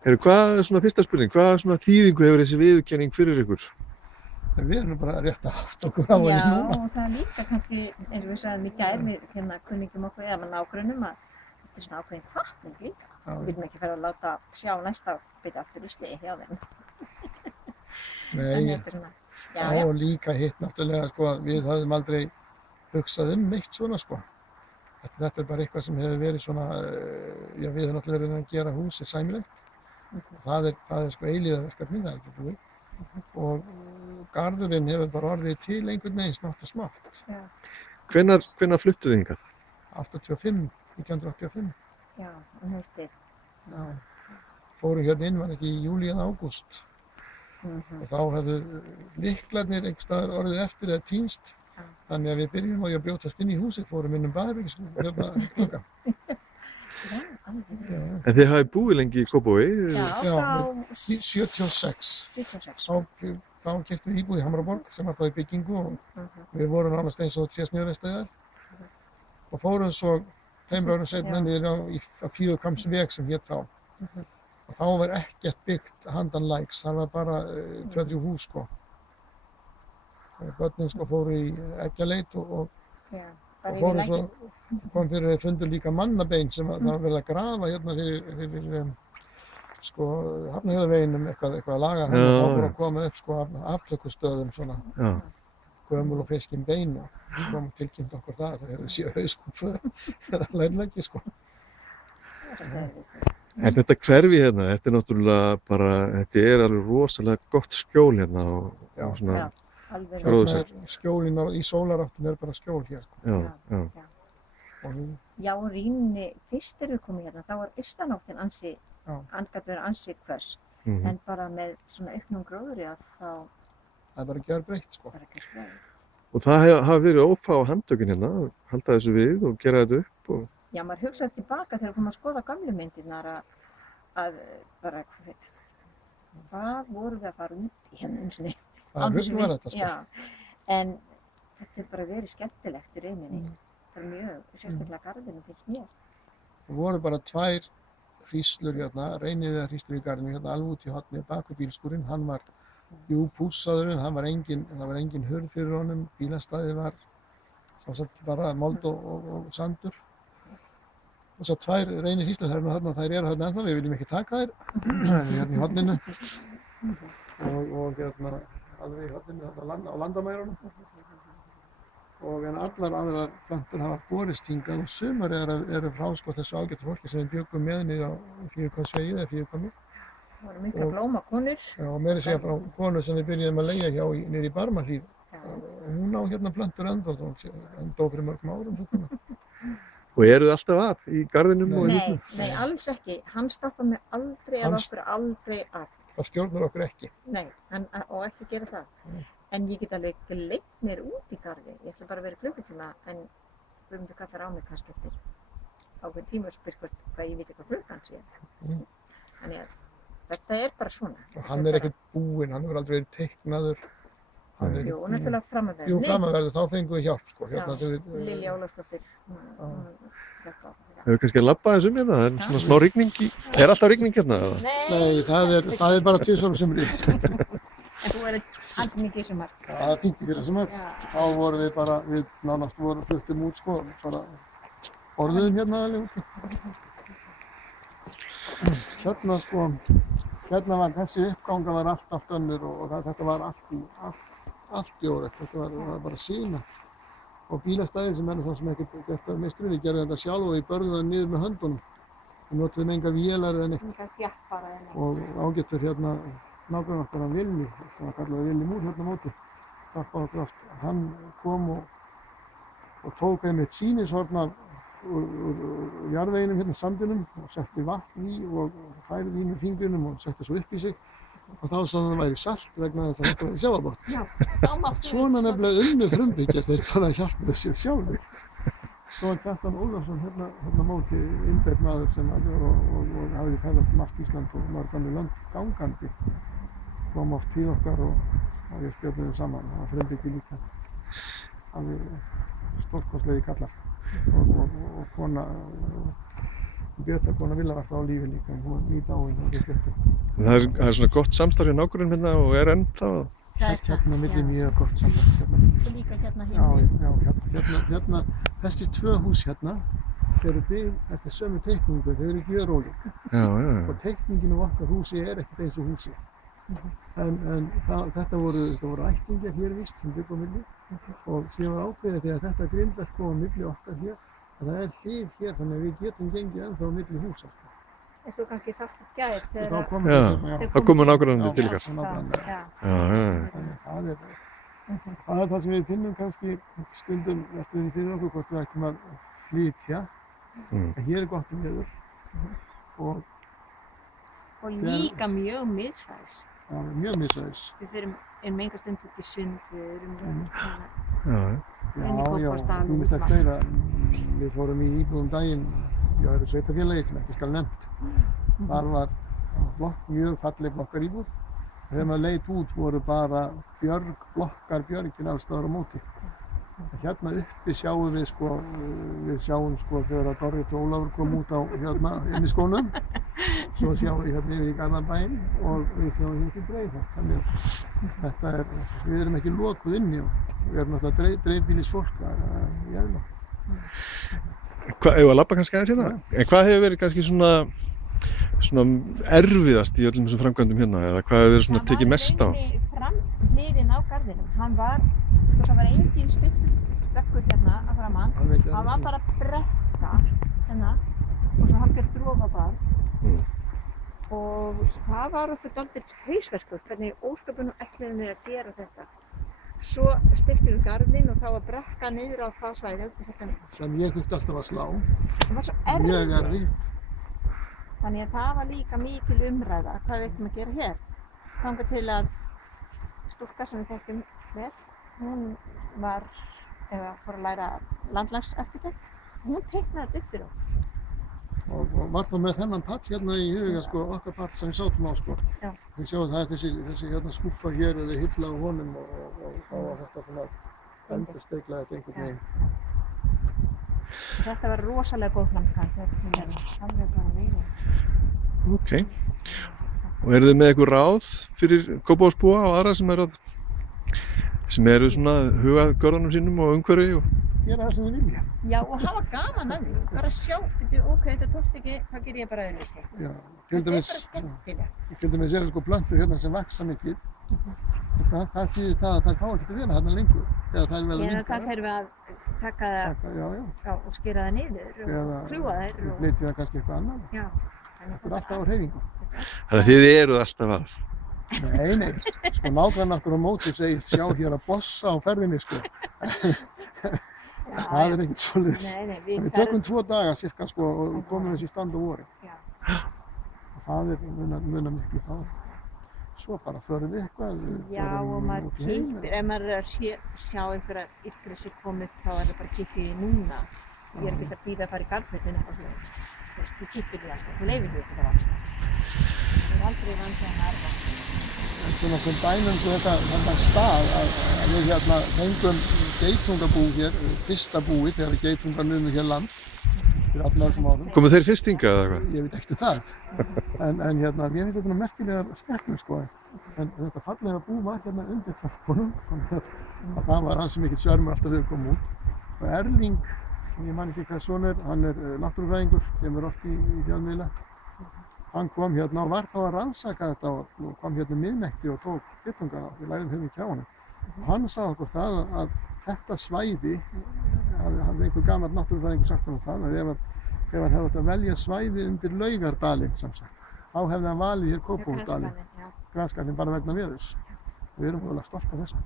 Hvað er svona fyrsta spurning, hvað svona þýðingu hefur þessi viðurkenning fyrir ykkur? Við erum bara rétt að átta okkur á henni núna. Já, og það er líka kannski, eins og við sagðum í gær, við kunningjum okkur eða með nágrunum að þetta er svona ákveðin hvatning líka. Við viljum ekki fara að láta sjá næsta bita allt í rusli hjá þeim. Nei, og líka hitt náttúrulega sko að við höfðum aldrei hugsað neitt svona sko. Þetta er bara eitthvað sem hefur verið svona, já við höfum náttúrulega verið að gera húsið sæmilegt. Það er sko eilífðarverkefni, það er ekki búið. Og garðurinn hefur bara orðið til einhvern veginn smátt og smátt. Hvenær fluttuð þið hingað? 1985. Já, haustið. Fórum hérna inn, var ekki í júlí eða ágúst. Og þá hefðu lyklarnir einhvers staðar orðið eftir eða týnst. Þannig að við byrjum á því að brjótast inn í húsið, fórum inn baðherbergisins hérna klukkan. En þið hafið búið lengi í Kópavogi? Já, 76. Þá keyptum við íbúð í Hamraborg sem var þá í byggingu og við vorum nánast eins og trésmíðaverkstæðar og fórum svo 2 árum seinna niður á Fífuhvammsveg sem hét þá. Og þá var ekkert byggt handan læks, það var bara 2-3 hús sko. Börnin sko fóru í eggjáleit og fóru svo, kom fyrir fundur líka mannabein sem það var verið að grafa hérna fyrir sko Hafnarfjarðarveginum eitthvað að laga hann og þá fóru að koma upp sko aftökustöðum svona gömul og fiskin bein og kom tilkynnt okkur það hefðu séu hauskúpföðum það er lærleggi sko. En þetta hverfi hérna, þetta er náttúrulega bara, þetta er alveg rosalega gott skjól hérna og svona skjólinn í sólaráttin er bara skjól hér sko. Já, og rýmni, fyrst þegar við komum hérna, þá var austanáttin gat verið ansi hvöss, en bara með svona auknum gróðri að þá það er bara gjörbreytt sko. Og það hafa verið ófá handtökin hérna, halda þessu við og gera þetta upp og... Já, maður hugsaði tilbaka þegar við komum að skoða gamlu myndirnar að bara, hvað vorum við að fara út í hérna eins og niður? Það er hugmæð þetta sko. Já, en þetta er bara verið skemmtilegt í rauninni. Það er mjög, sérstaklega garðinum finnst mér. Það voru bara 2 hríslur hérna, reyniviðarhríslur í garðinu hérna alveg út í horni bak við bílskúrinn. Hann var pússaður en það var engin hurð fyrir honum. Bílastæðið var sagt, bara mold og sandur. Þessar 2 reynihríslur þær eru hérna ennþá, við viljum ekki taka þær hérna í horninu. Og hérna alveg í horninu á landamærunum. Og en allar aðrar plöntur hafa borist hingað og sumar eru frá sko þessu ágæta fólki sem við bjöggum með niður á Fífuhvammsvegi eða Fífuhvammi. Það voru mikla blómakonur. Já, og meira segja frá konu sem við byrjuðum að leigja hjá niður í Barmahlíð. Hún á hérna plöntur ennþá, hún dó fyrir mörgum árum svo konu. Og eruð þið alltaf af í garðinum og í húsinu? Nei, alls ekki. Hann stoppar mig aldrei eða okkur aldrei af. Það stjórnar okkur ekki. Nei, og ekki gera það. En ég get alveg gleymt mér út í garði. Ég ætla bara að vera klukkutíma, en Guðmundur kallar á mig kannski eftir ákveðin tíma og spyr hvað ég veit hvað klukkan sé. Þannig að þetta er bara svona. Og hann er ekkert búinn, hann hefur aldrei verið teiknaður. Jú, náttúrulega framanverður. Jú, framanverður, þá fengum við hjálp sko. Lilja Ólafsdóttir. Hefur kannski að labba þessum hérna? Það er svona smá rigning í... Er alltaf rigning hérna? Nei, það er bara 2 árum sumri. En þú verður alls mikið í sumar. Það er fínt í fyrir sumar. Þá vorum við bara, við nánast fluttum út sko, bara borðuðum hérna alveg úti. Hérna sko, hérna var þessi uppganga var allt önnur og þetta var allt í órætt. Þetta var bara sína. Og bílastæðið sem er það sem ekkert gert af meistri, við gerðum þetta sjálf og við börðum það niður með höndunum. Við notuðum engar vélar eða neitt. Engar þjappar eða neitt. Og ágættur hérna nágrann okkar hann Vilmi, sem var kallaði Villi Múr hérna móti, hjálpaði okkur oft. Hann kom og tók einmitt sýnishorn úr jarðveginum hérna sandinum og setti vatn í og færði í með fingrinum og setti svo upp í sig. Og þá sagði hann að það væri salt vegna þess að þetta var í sjávarborð. Já, þá máttu við. Svona nefnilega unnu frumbyggja þeir bara hjálpuðu sér sjálfir. Svo var Kjartan Ólafsson hérna móti innbeitt maður sem og hafði ferðast allt Ísland og var þannig lönd gangandi. Kom oft til okkar og við spjöldum saman. Það var frumbyggji líka. Alveg stórkostlegi kallar. Og kona Beta kona Villa var þá á lífi líka, en hún var nýdáin og við fjöldum. Það er svona gott samstarf í nágrunum hérna og er enn þá. Hérna milli mjög gott samband hérna milli. Og líka hérna Hérna, þessi tvö hús hérna eru byggð eftir sömu teikningu, þau eru gjörólík. Og teikningin á okkar húsi er ekkert eins og húsi. En þetta voru ættingjar hér víst sem byggu á milli og síðan var ákveðið þegar þetta grindverk kom á milli okkar hér að það er hlið hér þannig að við getum gengið ennþá á milli húsa. En þú kannski sátt í gær þegar það komu nágrunandi til ykkar. Það er það sem við finnum kannski stundum eftir því fyrir okkur hvort við ættum að flytja. Hér er gott veður og líka mjög miðsvæðis. Já, mjög miðsvæðis. Við erum enga stund út í Sund, við erum þú veist að fleira. Við fórum í íbúðum daginn í öðru sveitarfélagi sem ekki skal nefnt. Þar var mjög falleg blokkaríbúð. Þegar maður leit út voru bara björgin alls staðar á móti. Hérna uppi sjáum við sjáum þegar að Dorrit og Ólafur kom út á inn í skónum. Svo sjáum við hérna yfir í Garðabæinn og við sjáum hérna í Breiðholt. Þannig við erum ekki lokuð inni og við erum náttúrulega dreifbýlisfólk í eðli. Eigum við að labba kannski aðeins hérna? En hvað hefur verið kannski svona erfiðast í öllum þessum framkvæmdum hérna eða hvað hefur verið svona tekið mest á? Hliðin á garðinum, hann var engin stuttur veggur hérna að framan, hann var bara brekka hérna og svo hálfgerð drofabað og það var okkur dálítið hausverkur hvernig ósköpunum ætluðum við að gera þetta. Svo styrktum við garðinn og þá var brekka niður á það svæði sem ég þurfti alltaf að slá. Það var svo mjög erfitt. Þannig að það var líka mikil umræða hvað við ættum að gera hér. Þangað til að stúlka sem við þekkjum vel, hún fór að læra landslagsarkitekt. Hún teiknaði þetta upp fyrir okkur. Og var þá með þennan pall hérna í huga, okkar pall sem við sátum á. Þið sjáum það er þessi hérna skúffa hér eða hilla á honum og þá var þetta svona endurspeglaði þetta einhvern veginn. Þetta var rosalega góð framkvæmd, alveg bara meira. Ok. Og eru þið með eitthvað ráð fyrir Kópavogsbúa og aðra sem eru svona hugað görðunum sínum og umhverfi? Gera það sem þið vilja. Já, og hafa gaman að því. Bara sjá, ok, þetta tókst ekki, hvað ger ég bara öðruvísi? Já, þetta er bara skemmtilegt. Til dæmis eru plöntur hérna sem vaxa mikið. Það þýðir það að þær fá ekki að vera hérna lengur. Eða þær vel að minnka. Það þurfum við að taka það og skera það niður og kljúfa þær. Eða flytja það kannski eitthvað annað. Já. Þetta er alltaf á hreyfingu. Þannig að þið eruð alltaf að? Nei. Nágrann okkur á móti segir sjá hér að bossa á ferðinni Það er ekkert svoleiðis. Við tökum 2 daga cirka og komum þessi stand á vori. Og það munar miklu þá. Svo bara förum við eitthvað. Já, og maður kippir, ef maður er að sjá einhverja yrkrisir koma upp þá er það bara kippið í núna. Ég er ekki að bíða að fara í garðfötin eitthvað svoleiðis. Þú kippir því alltaf, þú leifir því ekki að vaxa. Það er aldrei vandi að erfa. Svona sem dæmum þetta stað að við hérna fengum geitungabú hér, fyrsta búið þegar geitungar numu hér land fyrir allmörgum árum. Komu þeir fyrst hingað eða hvað? Ég veit ekkert það. En hérna, mér finnst þetta merkilegar skepnur En þetta fallega bú var hérna undir trappunum, þannig að það var ansi mikill svörmur alltaf þegar við komum út. Og Erling, sem ég man ekki hvað son hann er náttúrufræðingur, kemur oft í fjölmiðla. Hann kom hérna og var þá að rannsaka þetta og kom hérna miðnætti og tók geitungana. Við lærðum hjá honum. Og hann sagði okkur það að þetta svæði, hafði einhver gamall náttúrufræðingur sagt honum það, að ef hann hefði átt að velja svæði undir Laugardalinn sem sagt, þá hefði hann valið hér Kópavogsdalinn, grasgarðinn bara vegna veðurs. Við erum voðalega stolt af þessu.